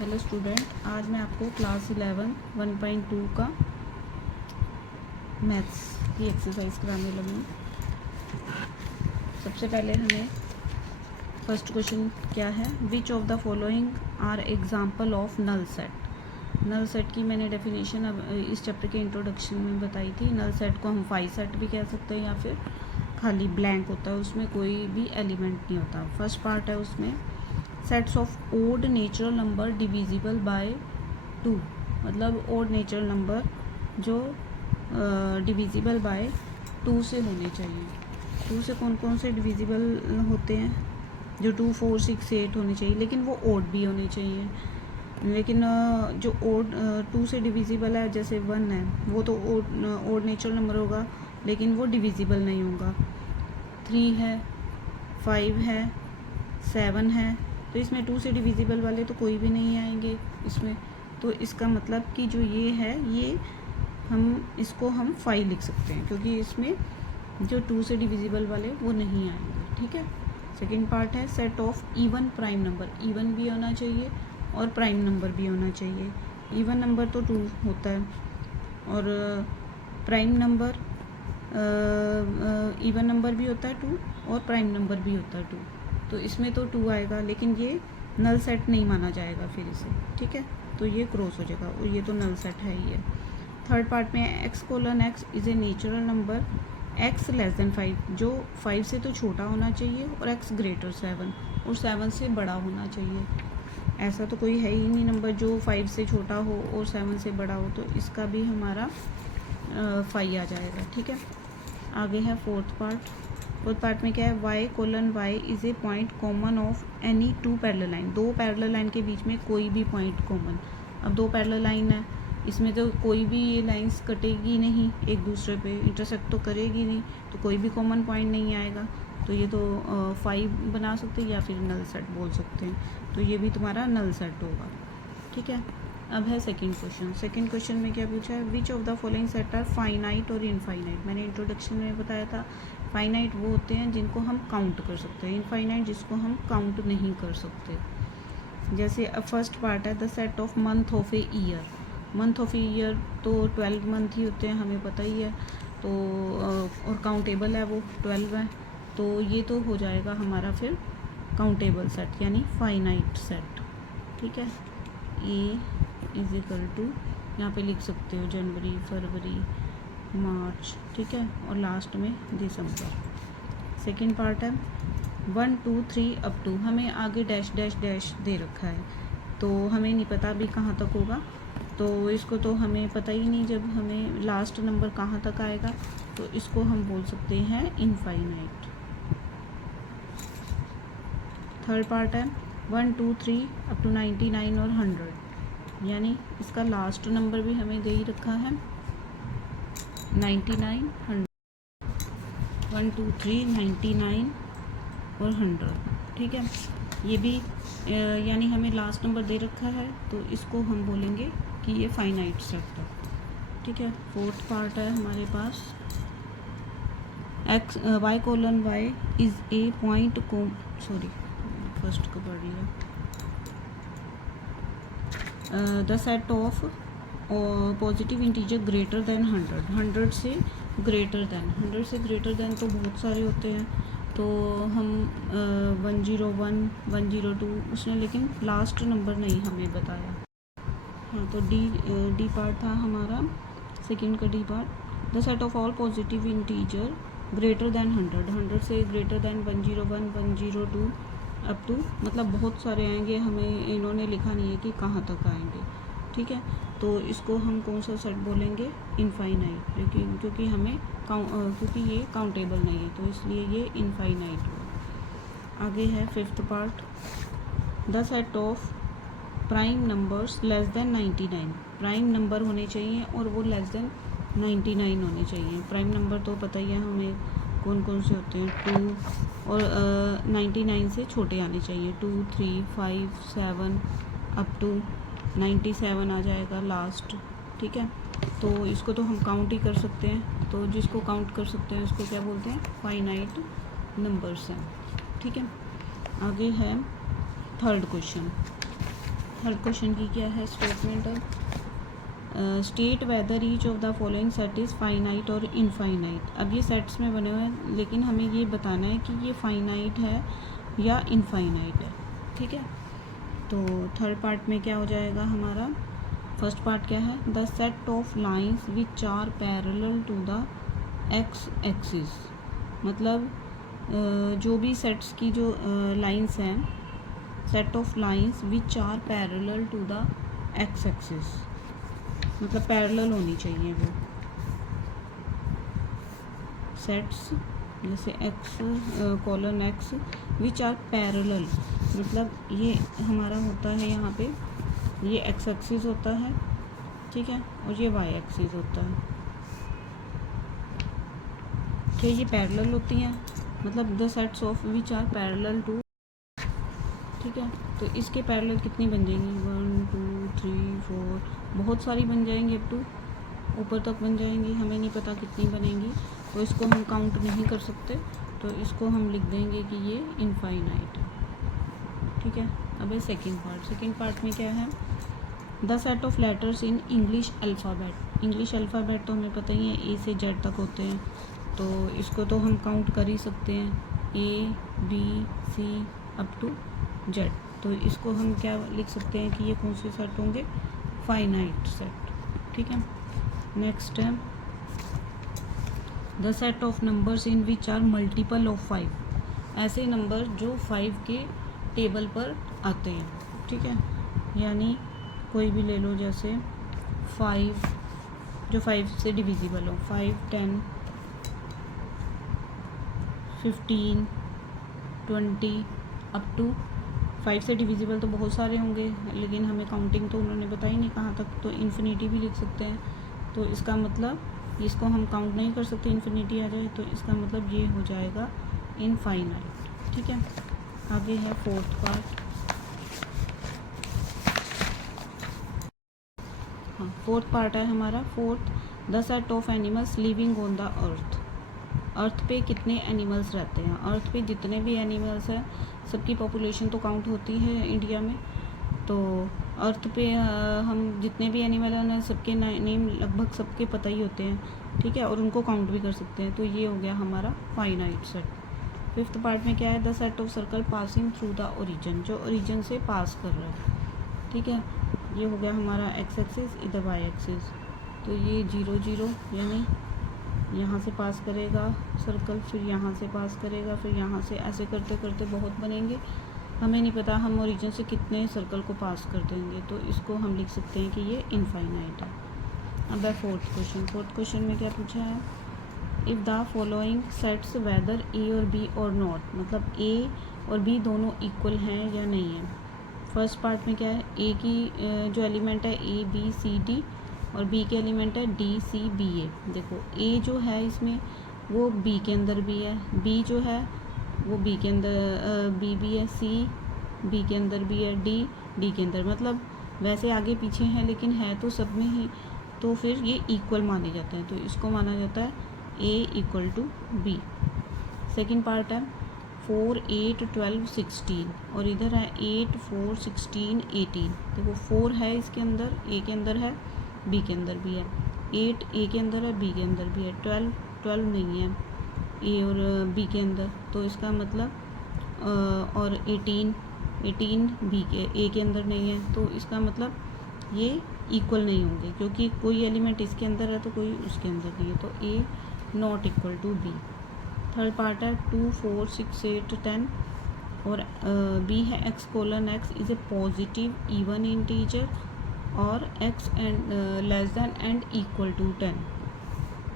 Hello student, आज मैं आपको क्लास 11 1.2 का मैथ्स की एक्सरसाइज कराने लगी हूँ। सबसे पहले हमें फर्स्ट क्वेश्चन क्या है, which of the following are example of null set. Null set की मैंने डेफिनेशन अब इस चैप्टर के इंट्रोडक्शन में बताई थी। नल सेट को हम फाई सेट भी कह सकते हैं या फिर खाली ब्लैंक होता है, उसमें कोई भी एलिमेंट नहीं होता। फर्स्ट पार्ट है उसमें sets of odd natural number divisible by 2, मतलब ओड नेचुरल नंबर जो डिविजिबल बाय 2 से होने चाहिए। 2 से कौन कौन से डिविजिबल होते हैं, जो 2 4 6 8 होने चाहिए, लेकिन वो ओड भी होने चाहिए। लेकिन जो ओड 2 से डिविजिबल है, जैसे 1 है, वो तो ओड नेचुरल नंबर होगा लेकिन वो डिविजिबल नहीं होगा। 3 है, 5 है, 7 है, तो इसमें 2 से डिविजिबल वाले तो कोई भी नहीं आएंगे इसमें। तो इसका मतलब कि जो ये है, ये इसको हम 5 लिख सकते हैं, क्योंकि इसमें जो 2 से डिविजिबल वाले वो नहीं आएंगे। ठीक है। सेकंड पार्ट है set of even prime number. Even भी होना चाहिए और प्राइम नंबर भी होना चाहिए। इवन नंबर तो 2 होता है और प्राइम नंबर इवन नंबर भी होता है 2 और प्राइम नंबर भी होता है 2। तो इसमें तो 2 आएगा, लेकिन ये नल सेट नहीं माना जाएगा फिर इसे। ठीक है, तो ये क्रॉस हो जाएगा और ये तो नल सेट है ही है। थर्ड पार्ट में x:x is a natural number x less than 5, जो 5 से तो छोटा होना चाहिए और x ग्रेटर 7 और 7 से बड़ा होना चाहिए। ऐसा तो कोई है ही नहीं नंबर जो 5 से छोटा हो और 7 से बड़ा हो, तो इसका भी हमारा 5 आ जाएगा। ठीक है, आगे है फोर्थ पार्ट में क्या है, y:y is A point common of any 2 parallel line. 2 parallel line के बीच में कोई भी पॉइंट कॉमन। अब 2 पैरेलल लाइन है, इसमें तो कोई भी ये लाइंस कटेगी नहीं, एक दूसरे पे इंटरसेक्ट तो करेगी नहीं, तो कोई भी कॉमन पॉइंट नहीं आएगा। तो ये तो 5 बना सकते हैं या फिर नल सेट बोल सकते हैं। तो ये भी तुम्हारा नल सेट होगा। ठीक है, अब है सेकंड क्वेश्चन में क्या पूछा है, which of the following set are finite और इनफाइनाइट। मैंने इंट्रोडक्शन में बताया था, फाइनाइट वो होते हैं जिनको हम काउंट कर सकते हैं, इनफाइनाइट जिसको हम काउंट नहीं कर सकते। जैसे फर्स्ट पार्ट है the set of month of a year. Month of a year तो 12 मंथ ही होते हैं, हमें पता ही है। तो और काउंटेबल है वो 12 है, तो ये तो हो जाएगा हमारा फिर काउंटेबल सेट यानी फाइनाइट सेट। ठीक है, ए इज इक्वल टू यहाँ पे लिख सकते हो जनवरी, फरवरी, मार्च। ठीक है, और लास्ट में दिसंबर। सेकंड पार्ट है 1 2 3 अप टू, हमें आगे डैश डैश डैश दे रखा है, तो हमें नहीं पता अभी कहाँ तक होगा, तो इसको तो हमें पता ही नहीं जब हमें लास्ट नंबर कहाँ तक आएगा, तो इसको हम बोल सकते हैं इनफाइनाइट। थर्ड पार्ट है 1 2 3 अप टू 99 और 100, यानी इसका लास्ट नंबर भी हमें दे ही रखा है 99 100, 1 2 3 99 और 100। ठीक है, ये भी यानी हमें लास्ट नंबर दे रखा है, तो इसको हम बोलेंगे कि ये फाइनाइट सेट है। ठीक है, फोर्थ पार्ट है हमारे पास y:y is A point first को पढ़ लिया। The set of positive integer greater than 100, 100 से ग्रेटर देन तो बहुत सारे होते हैं, तो हम 101 102 उसने, लेकिन लास्ट नंबर नहीं हमें बताया। हाँ, तो डी पार्ट था हमारा सेकंड का D part, the set of all positive integer greater than 100, 100 से ग्रेटर देन 101 102 अप टू, मतलब बहुत सारे आएंगे, हमें इन्होंने लिखा नहीं है कि कहाँ तक आएंगे। ठीक है, तो इसको हम कौन सा सेट बोलेंगे, इनफाइनाइट, क्योंकि हमें क्योंकि ये काउंटेबल नहीं है, तो इसलिए ये इनफाइनाइट हुआ। आगे है fifth part, the set of prime numbers less than 99। Prime number होने चाहिए और वो लेस देन 99 होने चाहिए। प्राइम नंबर तो पता ही है हमें कौन कौन से होते हैं, 2 और 99 से छोटे आने चाहिए, 2 3 5 7 अप टू 97 आ जाएगा लास्ट। ठीक है, तो इसको तो हम काउंट ही कर सकते हैं, तो जिसको काउंट कर सकते हैं उसको क्या बोलते हैं, फाइनाइट नंबर्स हैं। ठीक है, आगे है थर्ड क्वेश्चन, थर्ड क्वेश्चन की क्या है स्टेटमेंट। अब state whether each of the following set is finite और इनफाइनाइट। अब ये सेट्स में बने हुए हैं, लेकिन हमें ये बताना है कि ये फाइनाइट है या इनफाइनाइट है, ठीक है। तो थर्ड पार्ट में क्या हो जाएगा हमारा, फर्स्ट पार्ट क्या है, the set of lines which are parallel to the X axis. मतलब जो भी सेट्स की जो लाइंस हैं, set of lines which are parallel to the X axis, मतलब पैरेलल होनी चाहिए वो सेट्स, जैसे X colon X which are parallel, मतलब ये हमारा होता है यहाँ पे, ये एक्स एक्सिस होता है, ठीक है, और ये वाई एक्सिस होता है, ठीक है। ये पैरेलल होती हैं, मतलब the sets of which are parallel to, ठीक है। तो इसके पैरेलल कितनी बन जाएंगी, 1 2 3 4, बहुत सारी बन जाएंगी, अप टू ऊपर तक बन जाएंगी, हमें नहीं पता कितनी बनेंगी, तो इसको हम काउंट नहीं कर सकते, तो इसको हम लिख देंगे कि ये इनफाइनाइट है, ठीक है। अब है सेकेंड पार्ट में क्या है, the set of letters in English alphabet. English alphabet तो हमें पता ही है, ए से जेड तक होते हैं, तो इसको तो हम काउंट कर ही सकते हैं, A B C up to Z. तो इसको हम क्या लिख सकते हैं कि ये कौन से सेट होंगे, फाइनाइट सेट, ठीक है। नेक्स्ट है the set of numbers in which are multiple of 5। ऐसे नंबर जो 5 के टेबल पर आते हैं, ठीक है, यानी कोई भी ले लो, जैसे 5 जो 5 से डिविजिबल हो, 5 10 15 20 अप टू 5 से डिविजिबल तो बहुत सारे होंगे, लेकिन हमें काउंटिंग तो उन्होंने बताई नहीं कहाँ तक, तो इन्फिनिटी भी लिख सकते हैं। तो इसका मतलब इसको हम काउंट नहीं कर सकते, इन्फिनिटी आ जाए, तो इसका मतलब ये हो जाएगा इनफाइनाइट, ठीक है। आगे है फोर्थ पार्ट। हाँ, फोर्थ पार्ट है हमारा, fourth, the set of animals living on the earth. Earth पे कितने एनिमल्स रहते हैं, अर्थ पे जितने भी एनिमल्स हैं सबकी पॉपुलेशन तो काउंट होती है इंडिया में, तो अर्थ पे हम जितने भी एनिमल हैं सबके नेम लगभग सबके पता ही होते हैं, ठीक है, और उनको काउंट भी कर सकते हैं, तो ये हो गया हमारा फाइनाइट सेट। फिफ्थ पार्ट में क्या है, the set of circle passing through the origin, जो ओरिजिन से पास कर रहा है, ठीक है। ये हो गया हमारा एक्स एक्सिस, इधर वाई एक्सिस, तो ये 0 0 यानी यहाँ से पास करेगा सर्कल, फिर यहाँ से पास करेगा, फिर यहाँ से, ऐसे करते करते बहुत बनेंगे, हमें नहीं पता हम ओरिजिन से कितने सर्कल को पास कर देंगे, तो इसको हम लिख सकते हैं कि ये इनफाइनाइट है। अब है फोर्थ क्वेश्चन में क्या पूछा है, if the following sets whether A और बी और नॉट, मतलब ए और बी दोनों इक्वल हैं या नहीं है। फर्स्ट पार्ट में क्या है, ए की जो एलिमेंट है ए बी सी डी, और बी के एलिमेंट है डी सी बी ए। देखो ए जो है इसमें वो बी के अंदर भी है, बी जो है वो बी के अंदर बी भी है, सी बी के अंदर भी है, डी डी के अंदर, मतलब वैसे आगे पीछे हैं लेकिन है तो सब में ही, तो फिर ये इक्वल माने जाते हैं, तो इसको माना जाता है A equal to B. Second part है 4 8 12 16, और इधर है 8 4 16 18। देखो 4 है इसके अंदर, ए के अंदर है, बी के अंदर भी है, 8 ए के अंदर है, बी के अंदर भी है, 12 नहीं है ए और बी के अंदर, तो इसका मतलब और 18 बी के ए के अंदर नहीं है, तो इसका मतलब ये इक्वल नहीं होंगे, क्योंकि कोई एलिमेंट इसके अंदर है तो कोई उसके अंदर नहीं है, तो A not equal to B. Third part है 2 4 6 8 10, और बी है x colon x is a positive even integer, और x and less than and equal to 10,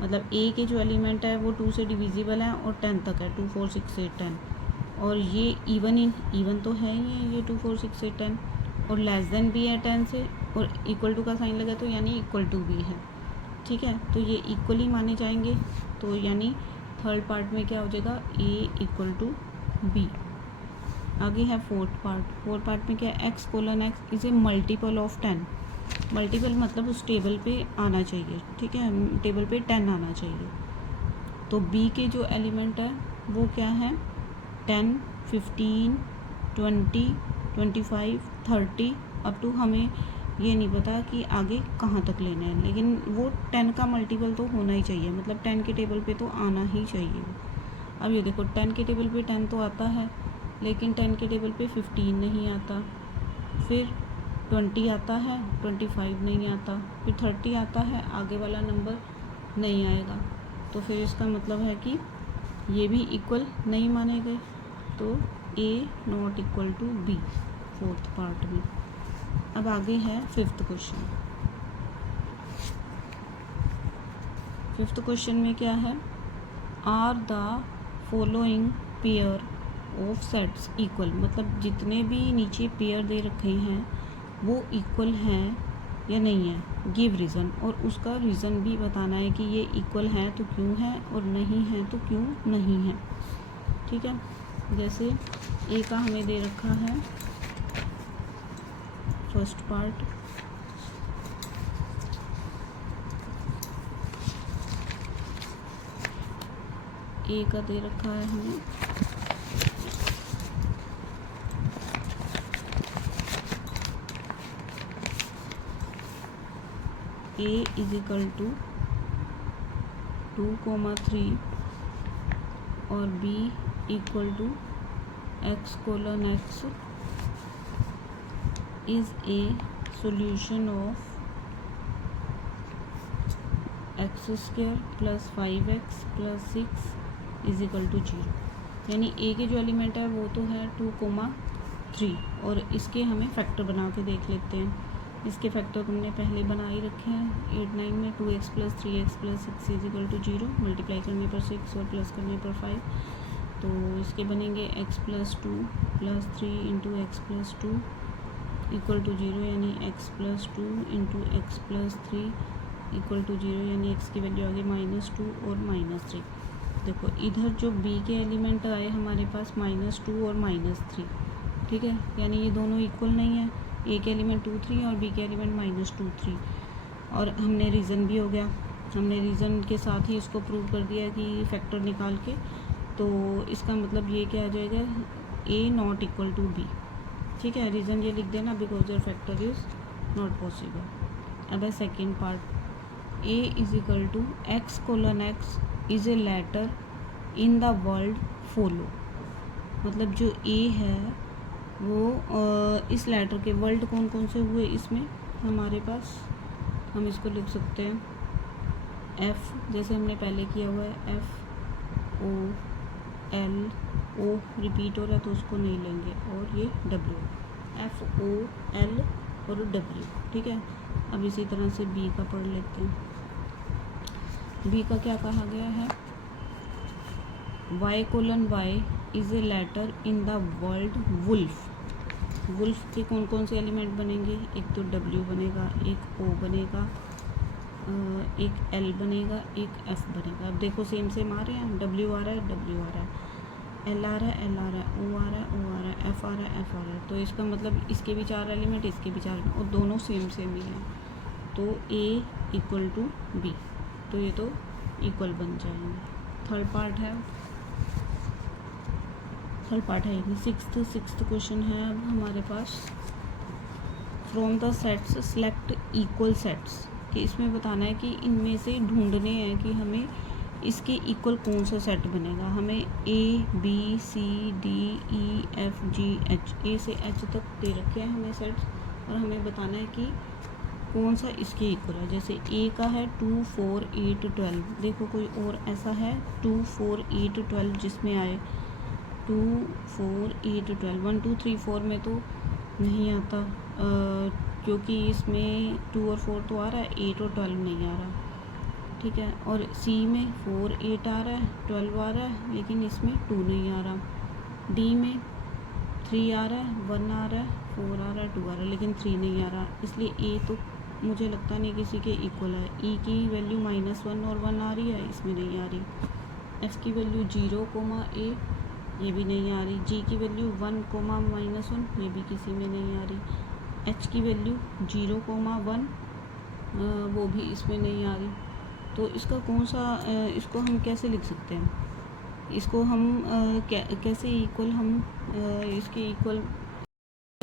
मतलब ए के जो एलिमेंट है वो 2 से डिविजिबल है और 10 तक है, 2 4 6 8 10, और ये इवन तो है ही, ये 2 4 6 8 10, और लेस देन भी है 10 से, और इक्वल टू का साइन लगा तो यानी इक्वल टू भी है, ठीक है, तो ये इक्वली माने जाएंगे, तो यानी थर्ड पार्ट में क्या हो जाएगा, ए इक्वल टू बी। आगे है फोर्थ पार्ट में क्या है, x colon x is A multiple of 10। Multiple मतलब उस टेबल पे आना चाहिए, ठीक है, टेबल पे 10 आना चाहिए, तो बी के जो एलिमेंट है वो क्या है, 10 15 20 25 30 अप टू हमें ये नहीं पता कि आगे कहाँ तक लेना है, लेकिन वो 10 का मल्टीपल तो होना ही चाहिए, मतलब 10 के टेबल पे तो आना ही चाहिए। अब ये देखो 10 के टेबल पे 10 तो आता है, लेकिन 10 के टेबल पे 15 नहीं आता, फिर 20 आता है, 25 नहीं आता, फिर 30 आता है, आगे वाला नंबर नहीं आएगा। तो फिर इसका मतलब है कि ये भी इक्वल नहीं माने गए, तो A not equal to B fourth part में। अब आगे है फिफ्थ क्वेश्चन। फिफ्थ क्वेश्चन में क्या है, are the following pair of sets equal, मतलब जितने भी नीचे पेयर दे रखे हैं वो इक्वल हैं या नहीं है, गिव रीज़न, और उसका रीज़न भी बताना है कि ये इक्वल है तो क्यों है और नहीं है तो क्यों नहीं है। ठीक है, जैसे ए का हमें दे रखा है फर्स्ट पार्ट, ए का दे रखा है हमें ए इज इक्वल टू 2,3 और B equal to x:x is a solution of x² + 5x + 6 is equal to 0। यानी ए के जो एलिमेंट है वो तो है 2,3 और इसके हमें फैक्टर बना के देख लेते हैं। इसके फैक्टर तुमने पहले बना ही रखे हैं 8, 9 में 2x + 3x + 6 is equal to 0, multiply करने पर 6 और प्लस करने पर 5, तो इसके बनेंगे x + 2 + 3 × x + 2 इक्वल टू 0, यानी x + 2 × x + 3 इक्वल टू 0, यानी x की वैल्यू आ गई -2 और -3। देखो इधर जो b के एलिमेंट आए हमारे पास -2 और -3, ठीक है, यानी ये दोनों इक्वल नहीं है, a के एलिमेंट 2, 3 और b के एलिमेंट -2, 3, और हमने रीज़न भी हो गया, हमने रीज़न के साथ ही इसको प्रूव कर दिया कि फैक्टर निकाल के, तो इसका मतलब ये क्या आ जाएगा, a not equal to b। ठीक है, रीज़न ये लिख देना, because your factor is not possible. अब है second part, a is equal to x:x is a letter in the word follow, मतलब जो a है वो इस लेटर के वर्ल्ड कौन कौन से हुए इसमें हमारे पास, हम इसको लिख सकते हैं f, जैसे हमने पहले किया हुआ है, F O L O repeat हो रहा है तो उसको नहीं लेंगे, और ये W, F O L और W। ठीक है, अब इसी तरह से B का पढ़ लेते हैं। B का क्या कहा गया है, y:y is a letter in the word wolf. Wolf के कौन कौन से एलिमेंट बनेंगे, एक तो W बनेगा, एक O बनेगा, एक L बनेगा, एक F बनेगा। अब देखो सेम सेम आ रहे हैं, W आ रहा है, W आ रहा है, L आ रहा है, L आ रहा है, O आ रहा है, O आ रहा है, F आ रहा है, F आ रहा है, तो इसका मतलब इसके भी 4 एलिमेंट, इसके भी 4 और दोनों सेम सेम ही हैं, तो A इक्वल टू B, तो ये तो इक्वल बन जाएंगे। थर्ड पार्ट है ये सिक्स्थ क्वेश्चन है अब हमारे पास, from the sets select equal sets, कि इसमें बताना है कि इनमें से ढूंढने हैं कि हमें इसके इक्वल कौन सा सेट बनेगा। हमें A B C D E F G H, A से H तक दे रखे हैं हमें सेट्स, और हमें बताना है कि कौन सा इसके इक्वल है। जैसे A का है 2, 4, 8, 12, देखो कोई और ऐसा है 2, 4, 8, 12 जिसमें आए 2, 4, 8, 12, 1, 2, 3, 4 में तो नहीं आता, क्योंकि इसमें 2 और 4 तो आ रहा है, 8 और 12 नहीं आ रहा। ठीक है, और C में 4, 8 आ रहा है, 12 आ रहा है, लेकिन इसमें 2 नहीं आ रहा। D में 3 आ रहा है, 1 आ रहा है, 4 आ रहा है, 2 आ रहा है, लेकिन 3 नहीं आ रहा, इसलिए A तो मुझे लगता नहीं किसी के इक्वल है। E की वैल्यू -1 और 1 आ रही है, इसमें नहीं आ रही। F की वैल्यू 0, A, ये भी नहीं आ रही। G की वैल्यू 1, -1, ये भी किसी में नहीं आ रही। H की वैल्यू 0, 1, वो भी इसमें नहीं आ रही। तो इसका कौन सा, इसको हम कैसे लिख सकते हैं, इसको हम कैसे इक्वल, हम इसके इक्वल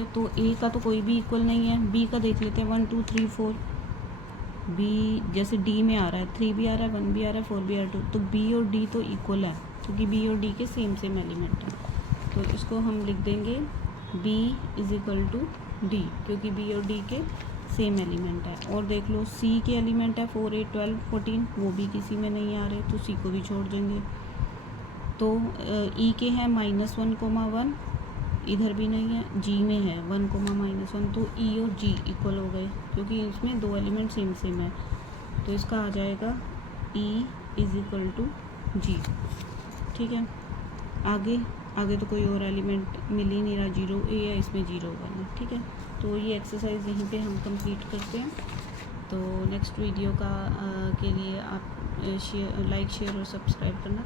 तो ए का तो कोई भी इक्वल नहीं है, बी का देख लेते हैं 1 2 3 4। बी जैसे डी में आ रहा है 3 भी आ रहा है, 1 भी आ रहा है, 4 भी आ रहा है, तो बी और डी तो इक्वल है क्योंकि बी और डी के सेम एलिमेंट है। तो इसको हम लिख देंगे b is equal to D, क्योंकि बी और डी के सेम एलिमेंट है। और देख लो सी के एलिमेंट है 4 8 12 14, वो भी किसी में नहीं आ रहे तो सी को भी छोड़ देंगे। तो ई के हैं -1, इधर भी नहीं है, जी में है 1, -1, तो ई और जी इक्वल हो गए क्योंकि इसमें दो एलिमेंट सेम है। तो इसका आ जाएगा ई इज इक्वल टू जी। ठीक है, आगे तो कोई और एलिमेंट मिल ही नहीं रहा, 0 ए है, इसमें 0 1 है। ठीक है, तो ये एक्सरसाइज यहीं पे हम कंप्लीट करते हैं। तो नेक्स्ट वीडियो के लिए आप लाइक शेयर और सब्सक्राइब करना।